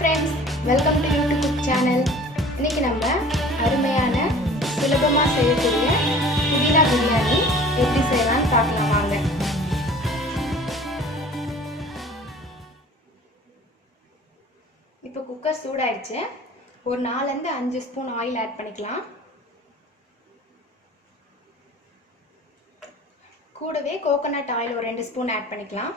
friends, welcome to u2Cook channel. இன்னைக்கு நம்ம அருமையான சுலபமா செய்யக்கூடிய புதினா பிரியாணி எப்படி செய்யலாம்னு பார்க்கலாம் வாங்க. இப்போ குக்கர் சூடாயிடுச்சு. ஒரு 4 இருந்து 5 ஸ்பூன் ஆயில் ஆட் பண்ணிக்கலாம். கூடவே கோகனட் ஆயில் ஒரு 2 ஸ்பூன் ஆட் பண்ணிக்கலாம்.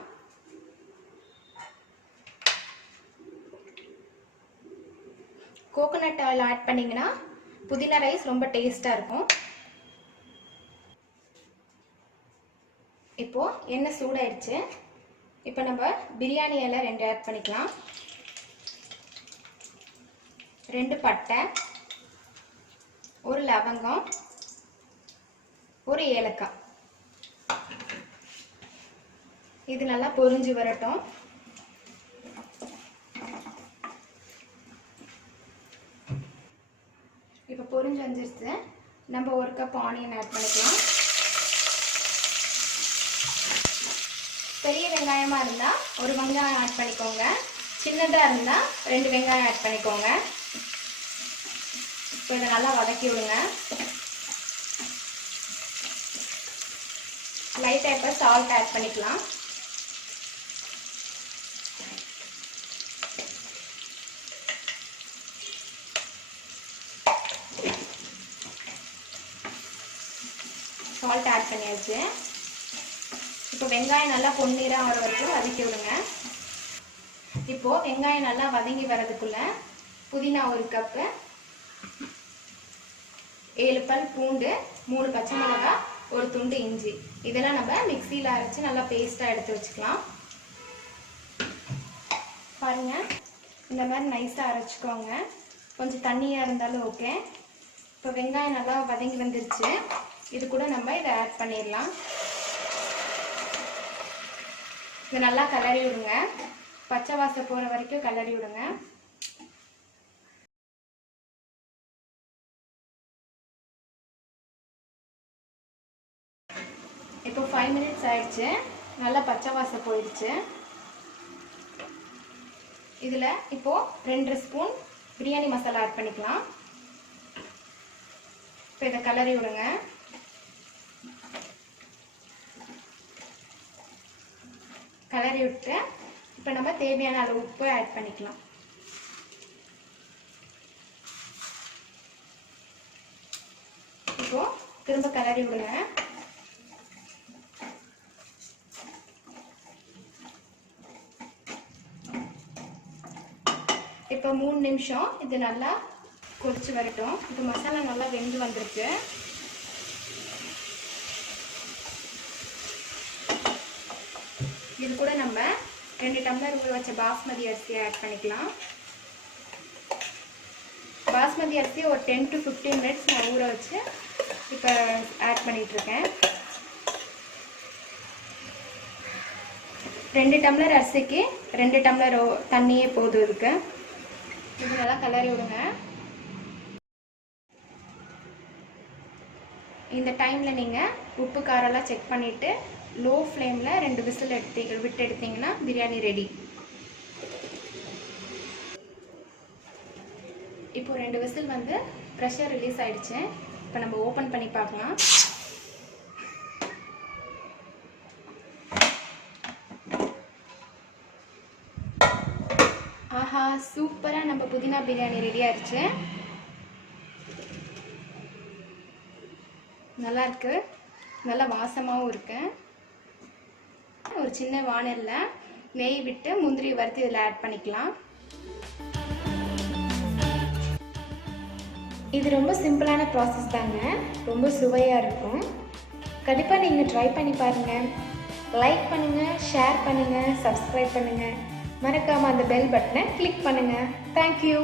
கோகனட் ஆயில் ஆட் பண்ணிங்கன்னா புதினா ரைஸ் ரொம்ப டேஸ்ட்டாக இருக்கும். இப்போது எண்ணெய் சூடாயிடுச்சு. இப்போ நம்ம பிரியாணி இலை 2 ஆட் பண்ணிக்கலாம். 2 பட்டை, 1 லவங்கம், 1 ஏலக்காய். இது நல்லா பொரிஞ்சு வரட்டும். இப்போ பொரிஞ்சு வந்துருச்சு. நம்ம 1 கப் ஆனியன் ஆட் பண்ணிக்கலாம். பெரிய வெங்காயமாக இருந்தால் 1 வெங்காயம் ஆட் பண்ணிக்கோங்க. சின்னதாக இருந்தால் 2 வெங்காயம் ஆட் பண்ணிக்கோங்க. இப்போ இதை நல்லா வதக்கி விடுங்க. லைட்டாக இப்போ சால்ட் ஆட் பண்ணிக்கலாம். சால்ட் ஆட் பண்ணியாச்சு. இப்போ வெங்காயம் நல்லா பொன்னிறம் வர வரைக்கும் வதக்கி விடுங்க. இப்போது வெங்காயம் நல்லா வதங்கி வரதுக்குள்ள புதினா 1 கப்பு, 7 பல் பூண்டு, 3 பச்சை மிளகாய், 1 துண்டு இஞ்சி, இதெல்லாம் நம்ம மிக்சியில் அரைச்சி நல்லா பேஸ்ட்டாக எடுத்து வச்சுக்கலாம். பாருங்கள், இந்த மாதிரி நைஸாக அரைச்சிக்கோங்க. கொஞ்சம் தண்ணியாக இருந்தாலும் ஓகே. இப்போ வெங்காயம் நல்லா வதங்கி வந்துருச்சு. இது கூட நம்ம இதை ஆட் பண்ணிடலாம். இதை நல்லா கிளறி விடுங்க. பச்சை வாசம் போகிற வரைக்கும் கிளறி விடுங்க. இப்போ 5 மினிட்ஸ் ஆயிடுச்சு. நல்லா பச்சை வாசம் போயிடுச்சு. இதில் இப்போது 2 ஸ்பூன் பிரியாணி மசாலா ஆட் பண்ணிக்கலாம். இப்போ இதை கிளறி விடுங்க. கிளறி விட்டு இப்போ நம்ம தேவையான அளவு உப்பு ஆட் பண்ணிக்கலாம். இப்போ திரும்ப கிளறி விடுங்க. இப்போ 3 நிமிஷம் இது நல்லா கொதிச்சு வரட்டும். இப்போ மசாலா நல்லா வெந்து வந்துருக்கு. இது கூட நம்ம 2 டம்ளர் ஊற வச்ச பாஸ்மதி அரிசியை ஆட் பண்ணிக்கலாம். பாஸ்மதி அரிசி ஒரு 10 to 15 மினிட்ஸ் நான் ஊற வச்சு இப்போ ஆட் பண்ணிகிட்ருக்கேன். 2 டம்ளர் அரிசிக்கு 2 டம்ளர் தண்ணியே போதும் இதுக்கு. இது நல்லா கிளறி விடுங்க. இந்த டைமில் நீங்கள் உப்பு காரெல்லாம் செக் பண்ணிவிட்டு லோ ஃப்ளேமில் 2 விசில் விட்டு எடுத்தீங்கன்னா பிரியாணி ரெடி. இப்போ 2 விசில் வந்து ப்ரெஷர் ரிலீஸ் ஆகிடுச்சு. இப்போ நம்ம ஓப்பன் பண்ணி பார்க்கலாம். ஆஹா, சூப்பராக நம்ம புதினா பிரியாணி ரெடி ஆயிடுச்சு. நல்லா இருக்கு, நல்லா வாசமாகவும் இருக்கு. ஒரு சின்ன வாணலில் நெய் விட்டு முந்திரி வறுத்து இதில் ஆட் பண்ணிக்கலாம். இது ரொம்ப சிம்பிளான ப்ராசஸ் தாங்க, ரொம்ப சுவையாக இருக்கும். கண்டிப்பாக நீங்கள் ட்ரை பண்ணி பாருங்கள். லைக் பண்ணுங்கள், ஷேர் பண்ணுங்கள், சப்ஸ்கிரைப் பண்ணுங்கள். மறக்காமல் அந்த பெல் பட்டனை கிளிக் பண்ணுங்கள். தேங்க்யூ.